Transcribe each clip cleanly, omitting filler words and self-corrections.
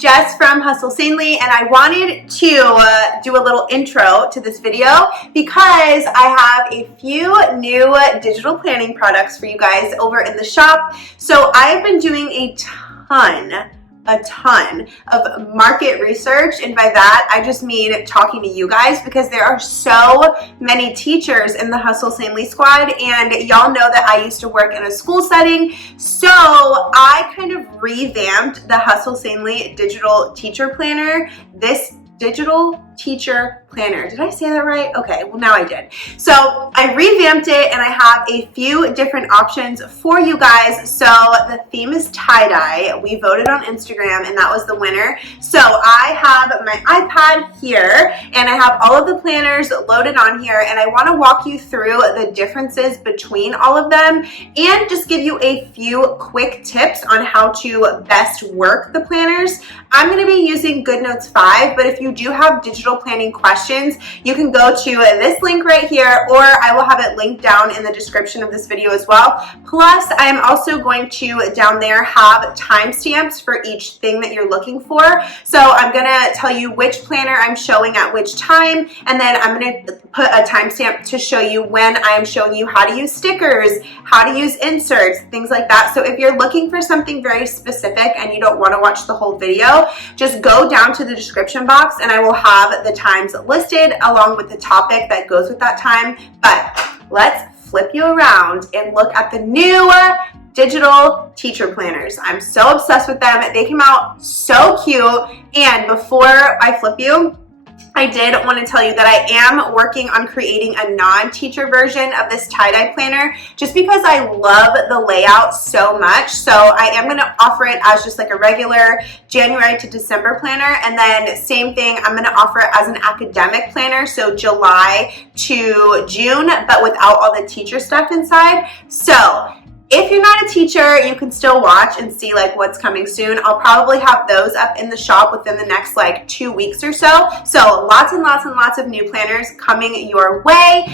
Jess from Hustle Sanely, and I wanted to do a little intro to this video because I have a few new digital planning products for you guys over in the shop. So I've been doing a ton of market research, and by that I just mean talking to you guys because there are so many teachers in the Hustle Sanely squad, and y'all know that I used to work in a school setting, so I kind of revamped the Hustle Sanely digital teacher planner. This digital teacher planner. Did I say that right? Okay, well now I did. So I revamped it and I have a few different options for you guys. So the theme is tie-dye. We voted on Instagram and that was the winner. So I have my iPad here and I have all of the planners loaded on here, and I want to walk you through the differences between all of them and just give you a few quick tips on how to best work the planners. I'm going to be using GoodNotes 5, but if you do have digital planning questions, you can go to this link right here, or I will have it linked down in the description of this video as well. Plus, I am also going to down there have timestamps for each thing that you're looking for. So I'm going to tell you which planner I'm showing at which time, and then I'm going to put a timestamp to show you when I am showing you how to use stickers, how to use inserts, things like that. So if you're looking for something very specific and you don't want to watch the whole video, just go down to the description box and I will have the times listed along with the topic that goes with that time. But let's flip you around and look at the new digital teacher planners. I'm so obsessed with them. They came out so cute. And before I flip you, I did want to tell you that I am working on creating a non-teacher version of this tie-dye planner just because I love the layout so much. So I am going to offer it as just like a regular January to December planner, and then same thing, I'm going to offer it as an academic planner, so July to June, but without all the teacher stuff inside. So if you're not a teacher, you can still watch and see like what's coming soon. I'll probably have those up in the shop within the next like 2 weeks or so. So lots and lots and lots of new planners coming your way.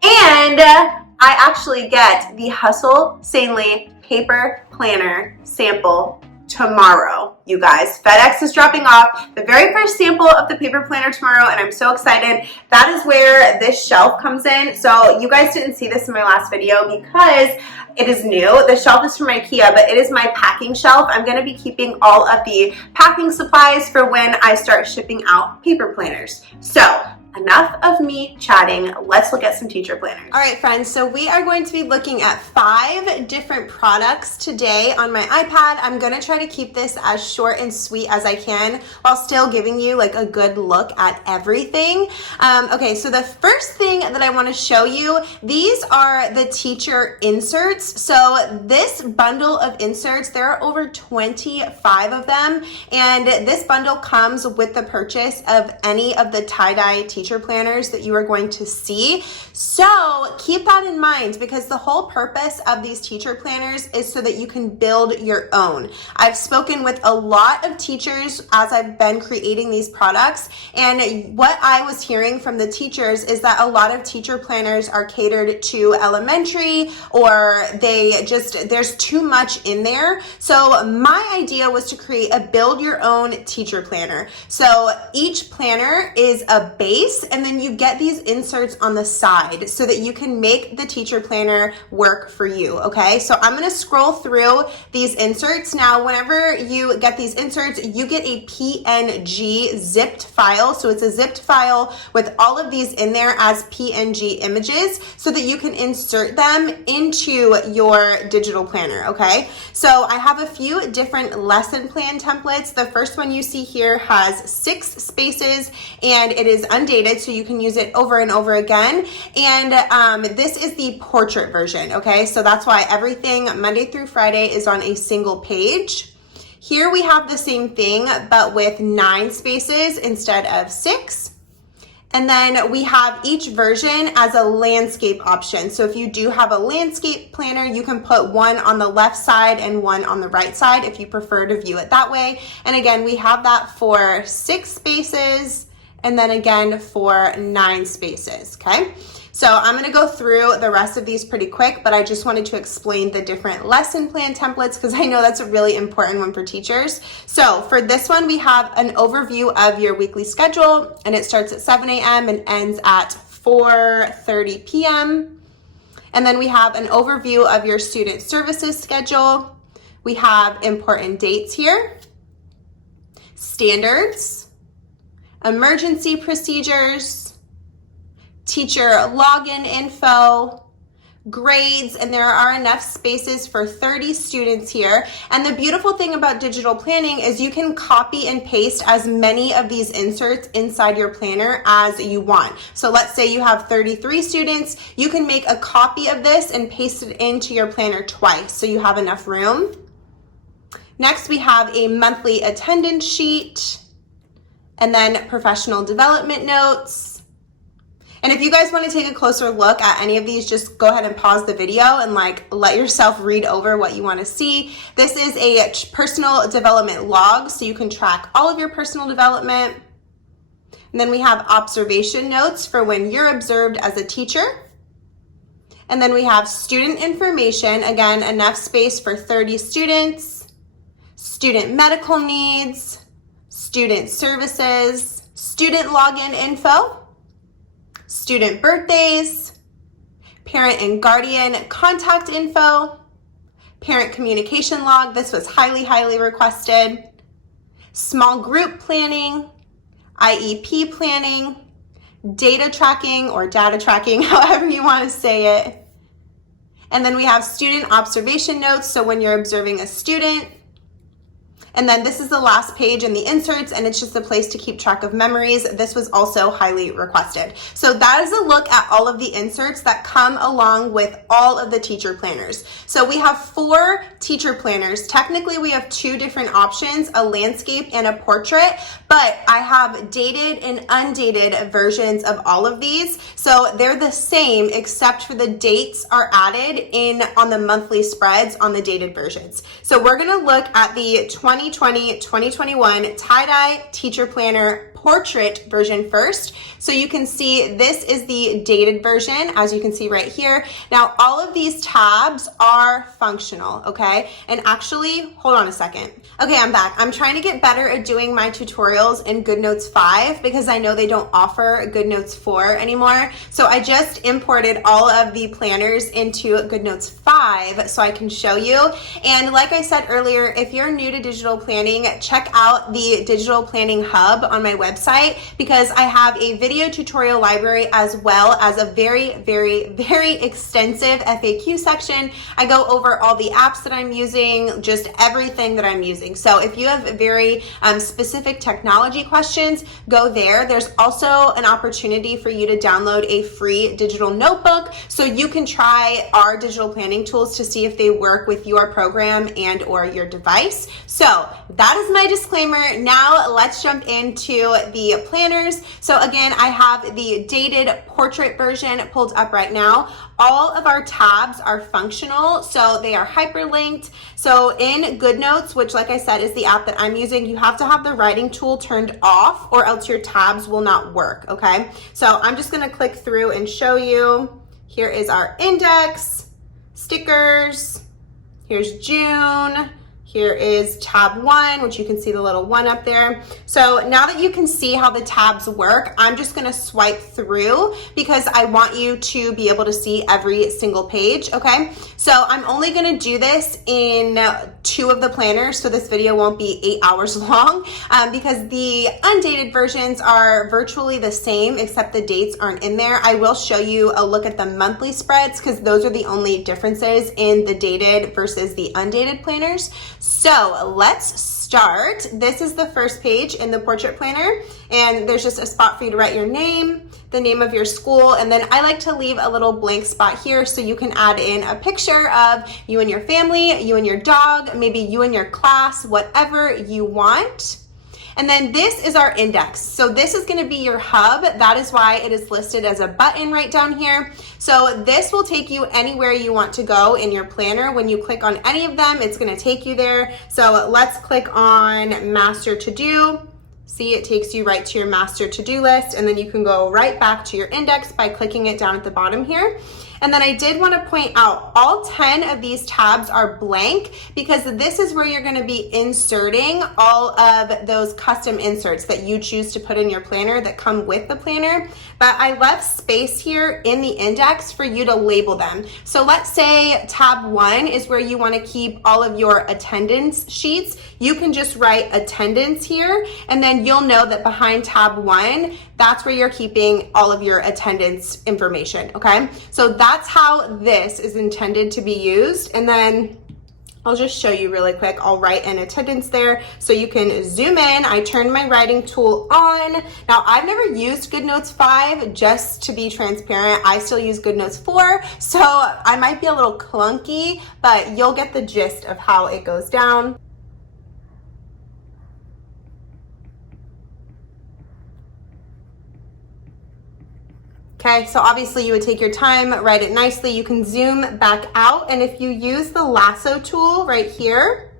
And I actually get the Hustle Sanely paper planner sample tomorrow, you guys. FedEx is dropping off the very first sample of the paper planner tomorrow, and I'm so excited. That is where this shelf comes in. So you guys didn't see this in my last video because it is new. The shelf is from IKEA, but it is my packing shelf. I'm going to be keeping all of the packing supplies for when I start shipping out paper planners. So enough of me chatting. Let's look at some teacher planners. All right, friends, so we are going to be looking at 5 different products today on my iPad. I'm going to try to keep this as short and sweet as I can while still giving you like a good look at everything. Okay, so the first thing that I want to show you, these are the teacher inserts. So this bundle of inserts, there are over 25 of them, and this bundle comes with the purchase of any of the tie-dye teacher planners that you are going to see. So keep that in mind because the whole purpose of these teacher planners is so that you can build your own. I've spoken with a lot of teachers as I've been creating these products, and what I was hearing from the teachers is that a lot of teacher planners are catered to elementary, or there's too much in there. So my idea was to create a build your own teacher planner. So each planner is a base, and then you get these inserts on the side so that you can make the teacher planner work for you, okay? So I'm gonna scroll through these inserts. Now, whenever you get these inserts, you get a PNG zipped file. So it's a zipped file with all of these in there as PNG images so that you can insert them into your digital planner, okay? So I have a few different lesson plan templates. The first one you see here has 6 spaces, and it is undated, so you can use it over and over again. And this is the portrait version, okay? So that's why everything Monday through Friday is on a single page. Here we have the same thing, but with 9 spaces instead of 6. And then we have each version as a landscape option. So if you do have a landscape planner, you can put one on the left side and one on the right side if you prefer to view it that way. And again, we have that for 6 spaces and then again for 9 spaces, okay? So I'm going to go through the rest of these pretty quick, but I just wanted to explain the different lesson plan templates because I know that's a really important one for teachers. So for this one, we have an overview of your weekly schedule, and it starts at 7 a.m. and ends at 4:30 p.m. And then we have an overview of your student services schedule. We have important dates here, standards, emergency procedures, teacher login info, grades, and there are enough spaces for 30 students here. And the beautiful thing about digital planning is you can copy and paste as many of these inserts inside your planner as you want. So let's say you have 33 students, you can make a copy of this and paste it into your planner twice so you have enough room. Next, we have a monthly attendance sheet, and then professional development notes. And if you guys want to take a closer look at any of these, just go ahead and pause the video and let yourself read over what you want to see. This is a personal development log, so you can track all of your personal development. And then we have observation notes for when you're observed as a teacher. And then we have student information, again, enough space for 30 students. Student medical needs, student services, student login info, student birthdays, parent and guardian contact info, parent communication log, this was highly requested, small group planning, IEP planning, data tracking or data tracking, however you want to say it. And then we have student observation notes, so when you're observing a student. And then this is the last page in the inserts, and it's just a place to keep track of memories. This was also highly requested. So that is a look at all of the inserts that come along with all of the teacher planners. So we have 4 teacher planners. Technically, we have 2 different options, a landscape and a portrait, but I have dated and undated versions of all of these. So they're the same, except for the dates are added in on the monthly spreads on the dated versions. So we're gonna look at the 2020-2021 tie-dye teacher planner portrait version first. So you can see this is the dated version, as you can see right here. Now all of these tabs are functional, okay? And actually, hold on a second. Okay, I'm back. I'm trying to get better at doing my tutorials in GoodNotes 5 because I know they don't offer GoodNotes 4 anymore. So I just imported all of the planners into GoodNotes 5 so I can show you. And like I said earlier, if you're new to digital planning, check out the Digital Planning Hub on my website because I have a video tutorial library as well as a very extensive FAQ section. I go over all the apps that I'm using, just everything that I'm using. So if you have very specific technology questions, go there. There's also an opportunity for you to download a free digital notebook so you can try our digital planning tools to see if they work with your program and or your device. So that is my disclaimer. Now let's jump into the planners. So again, I have the dated portrait version pulled up right now. All of our tabs are functional, so they are hyperlinked. So in GoodNotes, which like I said is the app that I'm using, you have to have the writing tool turned off or else your tabs will not work, okay? So I'm just gonna click through and show you. Here is our index, stickers, here's June, here is tab 1, which you can see the little 1 up there. So now that you can see how the tabs work, I'm just gonna swipe through because I want you to be able to see every single page, okay? So I'm only gonna do this in 2 of the planners, so this video won't be 8 hours long because the undated versions are virtually the same except the dates aren't in there. I will show you a look at the monthly spreads because those are the only differences in the dated versus the undated planners. So let's start. This is the first page in the portrait planner, and there's just a spot for you to write your name, the name of your school, and then I like to leave a little blank spot here so you can add in a picture of you and your family, you and your dog, maybe you and your class, whatever you want. And then this is our index. So this is going to be your hub. That is why it is listed as a button right down here. So this will take you anywhere you want to go in your planner. When you click on any of them, it's going to take you there. So let's click on Master To Do. See, it takes you right to your master to-do list, and then you can go right back to your index by clicking it down at the bottom here. And then I did want to point out all 10 of these tabs are blank because this is where you're going to be inserting all of those custom inserts that you choose to put in your planner that come with the planner. But I left space here in the index for you to label them. So let's say tab 1 is where you want to keep all of your attendance sheets. You can just write attendance here, and then you'll know that behind tab 1, that's where you're keeping all of your attendance information, okay? So that's how this is intended to be used. And then I'll just show you really quick. I'll write in attendance there so you can zoom in. I turned my writing tool on. Now, I've never used GoodNotes 5, just to be transparent. I still use GoodNotes 4, so I might be a little clunky, but you'll get the gist of how it goes down. Okay, so obviously you would take your time, write it nicely. You can zoom back out, and if you use the lasso tool right here,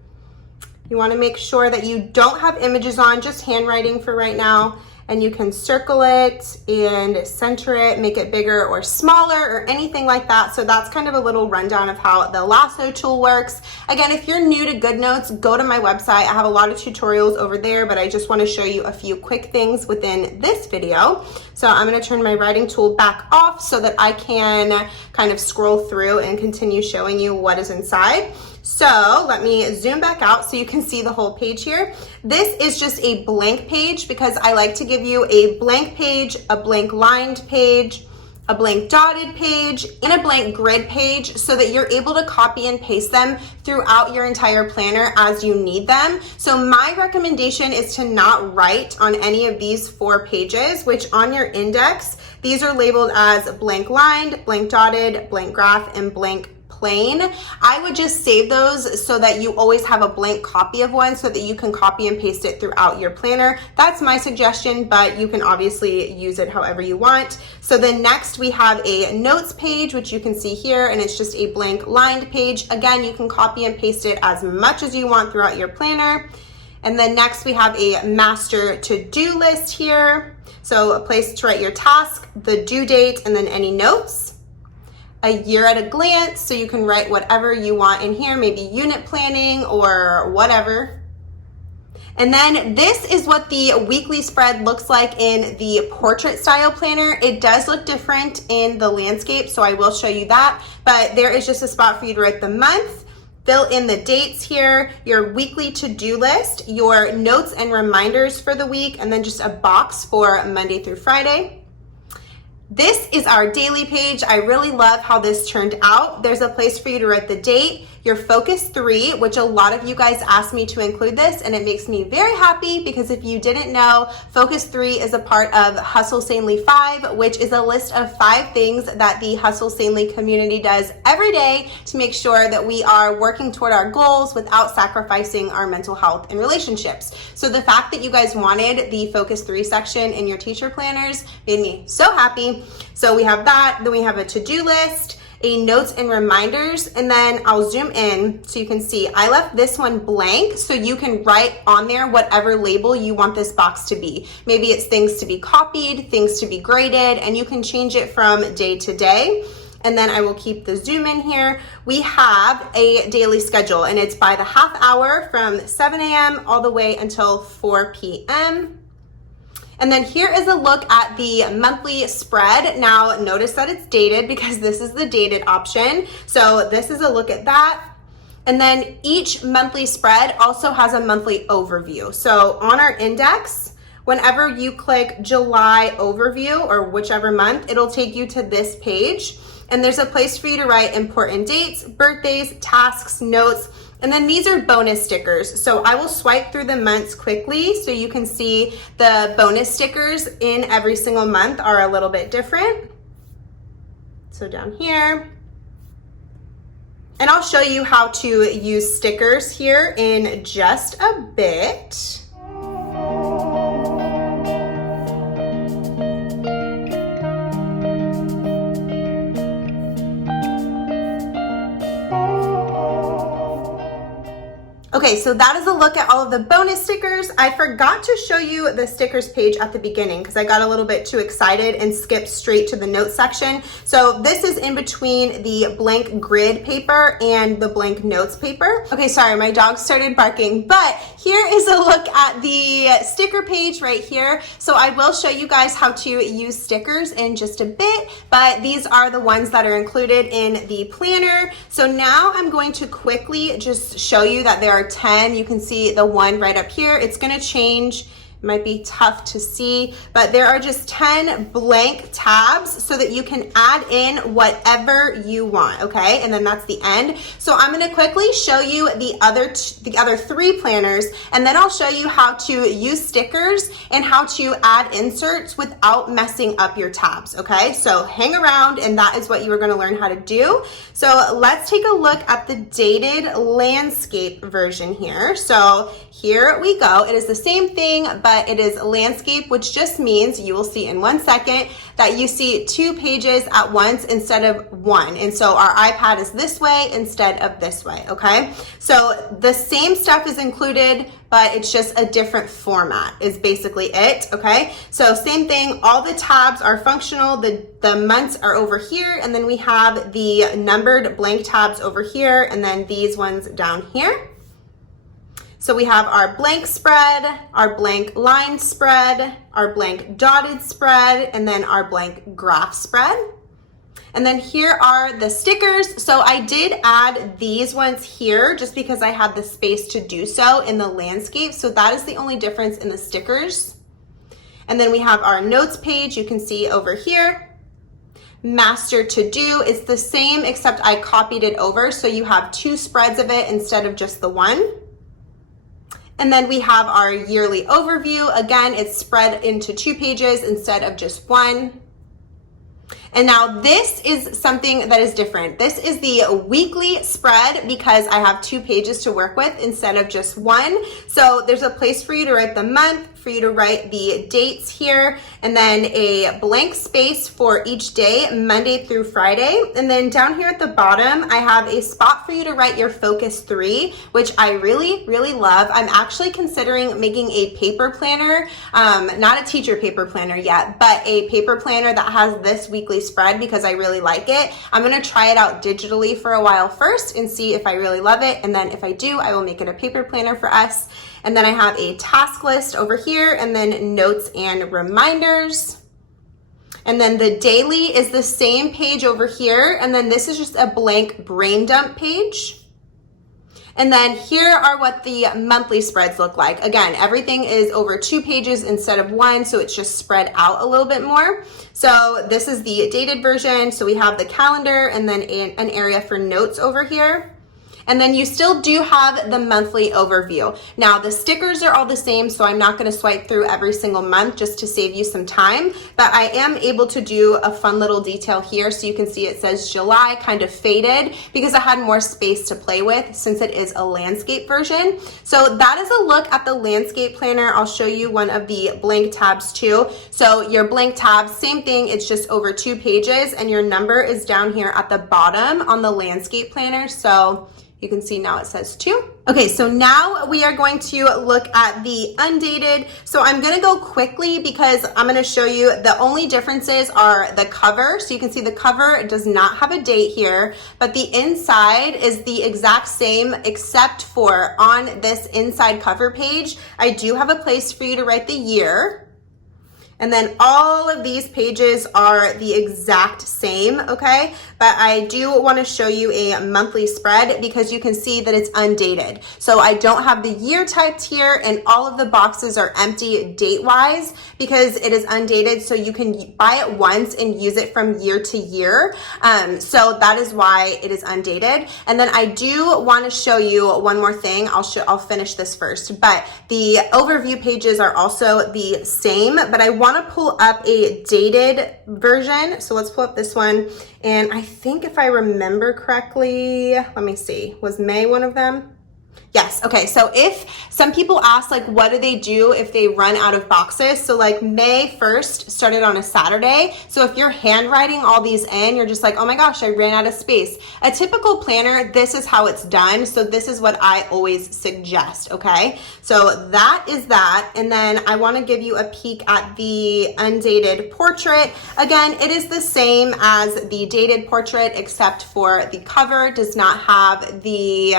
you want to make sure that you don't have images on, just handwriting for right now, and you can circle it and center it, make it bigger or smaller or anything like that. So that's kind of a little rundown of how the lasso tool works. Again, if you're new to GoodNotes, go to my website. I have a lot of tutorials over there, but I just want to show you a few quick things within this video. So I'm going to turn my writing tool back off so that I can kind of scroll through and continue showing you what is inside. So let me zoom back out so you can see the whole page here. This is just a blank page because I like to give you a blank page, a blank lined page, a blank dotted page, and a blank grid page so that you're able to copy and paste them throughout your entire planner as you need them. So my recommendation is to not write on any of these 4 pages, which on your index, these are labeled as blank lined, blank dotted, blank graph, and blank plain. I would just save those so that you always have a blank copy of one so that you can copy and paste it throughout your planner. That's my suggestion, but you can obviously use it however you want. So then next we have a notes page, which you can see here, and it's just a blank lined page. Again, you can copy and paste it as much as you want throughout your planner. And then next we have a master to-do list here. So a place to write your task, the due date, and then any notes. A year at a glance, so you can write whatever you want in here, maybe unit planning or whatever. And then this is what the weekly spread looks like in the portrait style planner. It does look different in the landscape, so I will show you that, but there is just a spot for you to write the month, fill in the dates here, your weekly to-do list, your notes and reminders for the week, and then just a box for Monday through Friday. This is our daily page. I really love how this turned out. There's a place for you to write the date, your focus 3, which a lot of you guys asked me to include this, and it makes me very happy because if you didn't know, focus 3 is a part of Hustle Sanely 5, which is a list of 5 things that the Hustle Sanely community does every day to make sure that we are working toward our goals without sacrificing our mental health and relationships. So the fact that you guys wanted the focus 3 section in your teacher planners made me so happy. So we have that, then we have a to-do list, a notes and reminders, and then I'll zoom in so you can see I left this one blank so you can write on there whatever label you want this box to be. Maybe it's things to be copied, things to be graded, and you can change it from day to day. And then I will keep the zoom in here. We have a daily schedule, and it's by the half hour from 7 a.m. all the way until 4 p.m. And then here is a look at the monthly spread. Now notice that it's dated because this is the dated option. So this is a look at that. And then each monthly spread also has a monthly overview. So on our index, whenever you click July overview or whichever month, it'll take you to this page. And there's a place for you to write important dates, birthdays, tasks, notes, and then these are bonus stickers. So I will swipe through the months quickly so you can see the bonus stickers in every single month are a little bit different. So down here. And I'll show you how to use stickers here in just a bit. Okay, Okay, so that is a look at all of the bonus stickers. I forgot to show you the stickers page at the beginning because I got a little bit too excited and skipped straight to the notes section. So this is in between the blank grid paper and the blank notes paper. Okay, sorry, my dog started barking, but here is a look at the sticker page right here. So I will show you guys how to use stickers in just a bit, but these are the ones that are included in the planner. So now I'm going to quickly just show you that there are 10. You can see the one right up here. It's going to change. It might be tough to see, but there are just 10 blank tabs so that you can add in whatever you want, okay? And then that's the end. So I'm going to quickly show you the other 3 planners, and then I'll show you how to use stickers and how to add inserts without messing up your tabs, okay? So hang around, and that is what you are going to learn how to do. So let's take a look at the dated landscape version here. So here we go. It is the same thing, but it is landscape, which just means you will see in 1 second that you see 2 pages at once instead of 1. And so our iPad is this way instead of this way, okay? So the same stuff is included, but it's just a different format is basically it, okay? So same thing, all the tabs are functional, the months are over here, and then we have the numbered blank tabs over here, and then these ones down here. So we have our blank spread, our blank line spread, our blank dotted spread, and then our blank graph spread. And then here are the stickers. So I did add these ones here just because I had the space to do so in the landscape. So that is the only difference in the stickers. And then we have our notes page, you can see over here. Master to do is the same except I copied it over. So you have 2 spreads of it instead of just the 1. And then we have our yearly overview. Again, it's spread into 2 pages instead of just 1. And now this is something that is different. This is the weekly spread because I have 2 pages to work with instead of just 1. So there's a place for you to write the month, for you to write the dates here, and then a blank space for each day, Monday through Friday. And then down here at the bottom, I have a spot for you to write your focus 3, which I really, really love. I'm actually considering making a paper planner, not a teacher paper planner yet, but a paper planner that has this weekly spread because I really like it. I'm gonna try it out digitally for a while first and see if I really love it. And then if I do, I will make it a paper planner for us. And then I have a task list over here and then notes and reminders. And then the daily is the same page over here. And then this is just a blank brain dump page. And then here are what the monthly spreads look like. Again, everything is over 2 pages instead of 1, so it's just spread out a little bit more. So this is the dated version. So we have the calendar and then an area for notes over here. And then you still do have the monthly overview. Now the stickers are all the same, so I'm not gonna swipe through every single month just to save you some time, but I am able to do a fun little detail here. So you can see it says July kind of faded because I had more space to play with since it is a landscape version. So that is a look at the landscape planner. I'll show you one of the blank tabs too. So your blank tabs, same thing, it's just over 2 pages and your number is down here at the bottom on the landscape planner. So you can see now it says 2. Okay, so now we are going to look at the Undated. So I'm gonna go quickly because I'm gonna show you the only differences are the cover. So you can see the cover does not have a date here, but the inside is the exact same except for on this inside cover page, I do have a place for you to write the year. And then all of these pages are the exact same, okay? But I do want to show you a monthly spread because you can see that it's undated. So I don't have the year typed here and all of the boxes are empty date-wise because it is undated, so you can buy it once and use it from year to year. So that is why it is undated. And then I do want to show you one more thing. I'll finish this first, but the overview pages are also the same, but I want to pull up a dated version. So let's pull up this one. And I think if I remember correctly, let me see, was May one of them? Yes, okay, so if some people ask, like, what do they do if they run out of boxes? So like May 1st started on a Saturday. So if you're handwriting all these in, you're just like, oh my gosh, I ran out of space. A typical planner, this is how it's done. So this is what I always suggest, okay? So that is that. And then I wanna give you a peek at the undated portrait. Again, it is the same as the dated portrait, except for the cover does not have the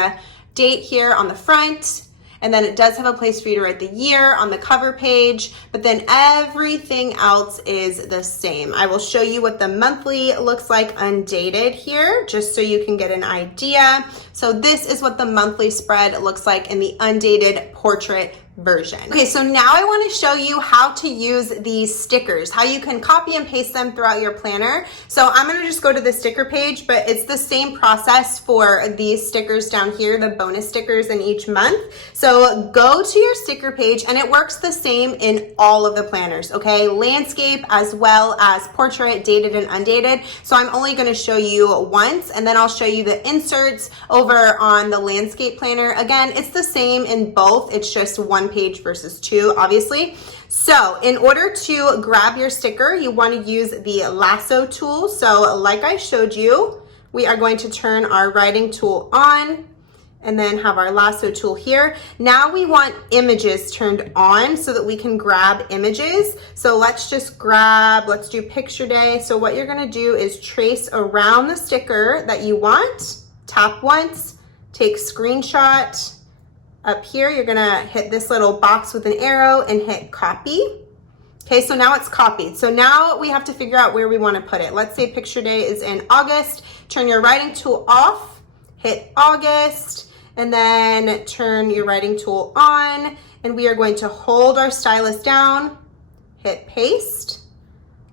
date here on the front, and then it does have a place for you to write the year on the cover page, but then everything else is the same. I will show you what the monthly looks like undated here, just so you can get an idea. So this is what the monthly spread looks like in the undated portrait version. Okay, so now I want to show you how to use these stickers, how you can copy and paste them throughout your planner. So I'm going to just go to the sticker page, but it's the same process for these stickers down here, the bonus stickers in each month. So go to your sticker page, and it works the same in all of the planners, okay? Landscape as well as portrait, dated and undated. So I'm only going to show you once, and then I'll show you the inserts over on the landscape planner. Again, it's the same in both. It's just one page versus two, obviously. So in order to grab your sticker, you want to use the lasso tool. So like I showed you, we are going to turn our writing tool on and then have our lasso tool here. Now we want images turned on so that we can grab images. So let's just grab, let's do picture day. So what you're going to do is trace around the sticker that you want, tap once, take screenshot. Up here, you're gonna hit this little box with an arrow and hit copy. Okay, so now it's copied. So now we have to figure out where we wanna put it. Let's say picture day is in August. Turn your writing tool off, hit August, and then turn your writing tool on, and we are going to hold our stylus down, hit paste.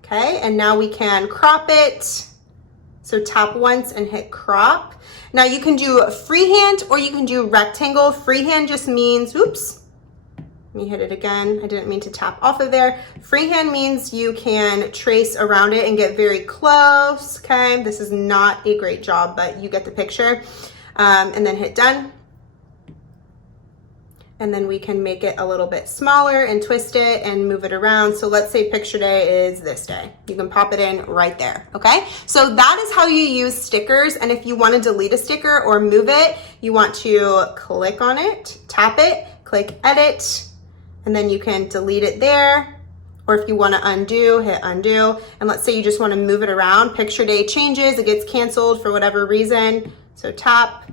Okay, and now we can crop it. So tap once and hit crop. Now you can do freehand or you can do rectangle. Freehand just means, oops, let me hit it again. I didn't mean to tap off of there. Freehand means you can trace around it and get very close, okay? This is not a great job, but you get the picture. And then hit done. And then we can make it a little bit smaller and twist it and move it around. So let's say picture day is this day. You can pop it in right there, okay? So that is how you use stickers. And if you want to delete a sticker or move it, you want to click on it, tap it, click edit, and then you can delete it there. Or if you want to undo, hit undo. And let's say you just want to move it around. Picture day changes, it gets canceled for whatever reason. So tap,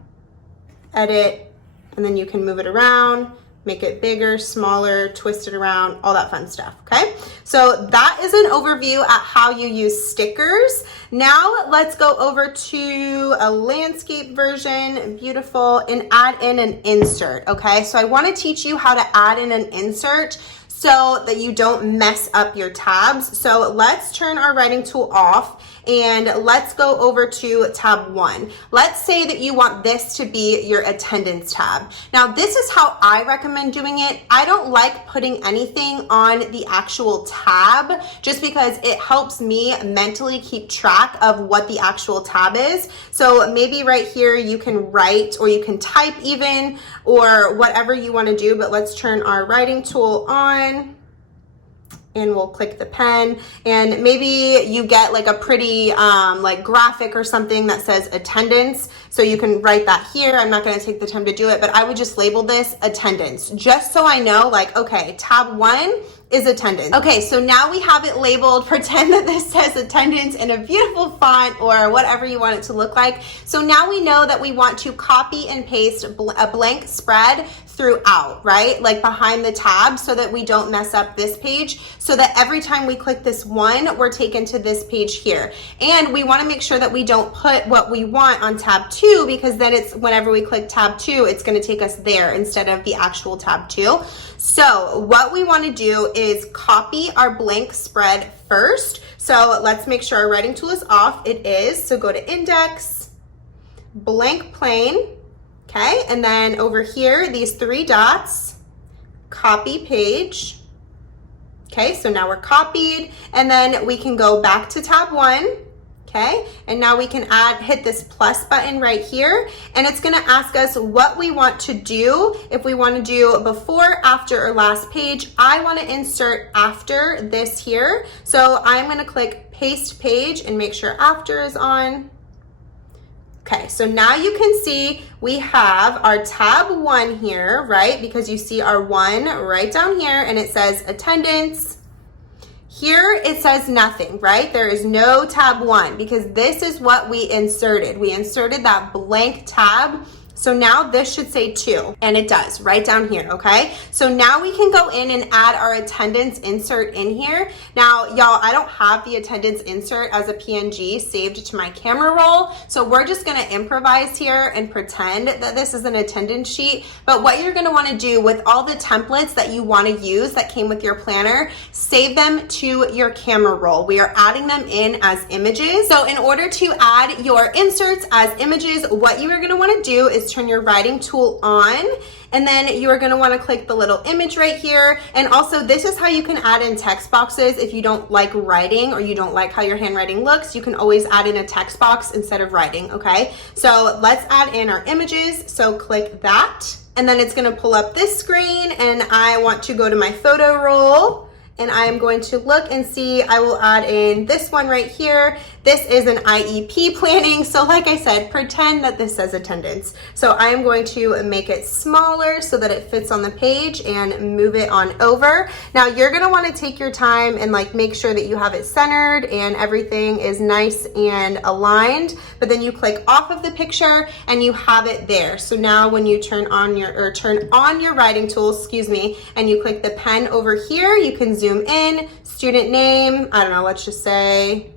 edit, and then you can move it around, make it bigger, smaller, twist it around, all that fun stuff, okay? So that is an overview at how you use stickers. Now let's go over to a landscape version, beautiful, and add in an insert, okay? So I wanna teach you how to add in an insert so that you don't mess up your tabs. So let's turn our writing tool off and let's go over to tab 1. Let's say that you want this to be your attendance tab. Now this is how I recommend doing it. I don't like putting anything on the actual tab just because it helps me mentally keep track of what the actual tab is. So maybe right here you can write or you can type even or whatever you want to do, but let's turn our writing tool on. And we'll click the pen, and maybe you get like a pretty like graphic or something that says attendance. So you can write that here. I'm not gonna take the time to do it, but I would just label this attendance, just so I know like, okay, tab 1 is attendance. Okay, so now we have it labeled. Pretend that this says attendance in a beautiful font or whatever you want it to look like. So now we know that we want to copy and paste a blank spread throughout, right? Like behind the tab so that we don't mess up this page, so that every time we click this one, we're taken to this page here. And we wanna make sure that we don't put what we want on tab 2 because then it's whenever we click tab 2, it's gonna take us there instead of the actual tab 2. So what we wanna do is copy our blank spread first. So let's make sure our writing tool is off. It is, so go to index, blank plain, okay? And then over here, these 3 dots, copy page. Okay, so now we're copied, and then we can go back to tab 1. Okay, and now we can hit this plus button right here, and it's gonna ask us what we want to do. If we wanna do before, after, or last page, I wanna insert after this here. So I'm gonna click paste page and make sure after is on. Okay, so now you can see we have our tab 1 here, right? Because you see our 1 right down here, and it says attendance. Here it says nothing, right? There is no tab 1 because this is what we inserted. We inserted that blank tab. So now this should say 2, and it does right down here, okay? So now we can go in and add our attendance insert in here. Now, y'all, I don't have the attendance insert as a PNG saved to my camera roll, so we're just gonna improvise here and pretend that this is an attendance sheet. But what you're gonna wanna do with all the templates that you wanna use that came with your planner, save them to your camera roll. We are adding them in as images. So in order to add your inserts as images, what you are gonna wanna do is turn your writing tool on, and then you are going to want to click the little image right here. And also, this is how you can add in text boxes if you don't like writing or you don't like how your handwriting looks. You can always add in a text box instead of writing, okay? So let's add in our images. So click that, and then it's going to pull up this screen, and I want to go to my photo roll, and I am going to look and see. I will add in this one right here. This is an IEP planning. So like I said, pretend that this says attendance. So I am going to make it smaller so that it fits on the page and move it on over. Now you're gonna wanna take your time and like make sure that you have it centered and everything is nice and aligned, but then you click off of the picture and you have it there. So now when you turn on your writing tool, and you click the pen over here, you can zoom in, student name, I don't know, let's just say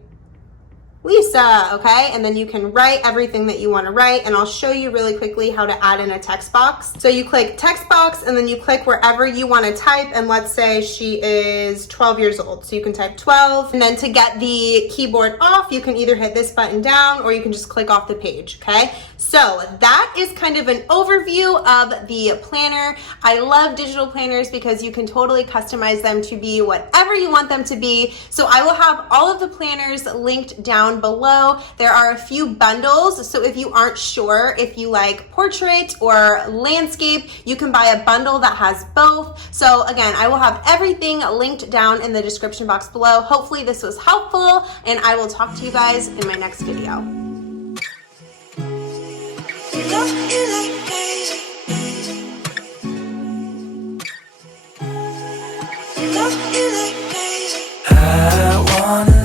Lisa, okay? And then you can write everything that you want to write, and I'll show you really quickly how to add in a text box. So you click text box, and then you click wherever you want to type, and let's say she is 12 years old. So you can type 12, and then to get the keyboard off, you can either hit this button down, or you can just click off the page, okay? So that is kind of an overview of the planner. I love digital planners because you can totally customize them to be whatever you want them to be. So I will have all of the planners linked down below. There are a few bundles, so if you aren't sure if you like portrait or landscape, you can buy a bundle that has both. So again, I will have everything linked down in the description box below. Hopefully this was helpful, and I will talk to you guys in my next video. I wanna